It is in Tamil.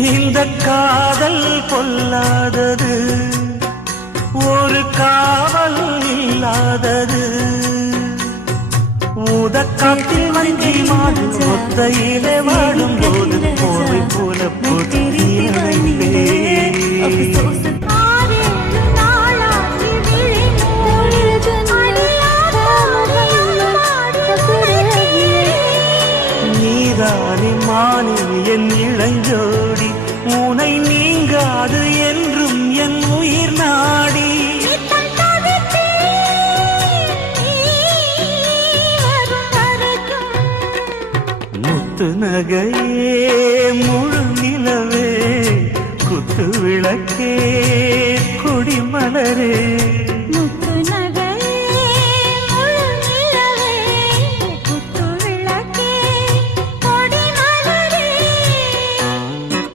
இந்த காதல் பொல்லாதது, ஒரு காவல் இல்லாதது. ஊதக்காட்டில் வங்கி மாடு ஒத்தையிலே வாடும் போது போதை போல போட்டியிலே நீதானி மானி என் இளஞ்சோடி, உனை நீங்காது என்றும் என் உயிர் நாடி. முத்து நகையே முழு நிலவே, குத்து விளக்கே கொடிமலரே.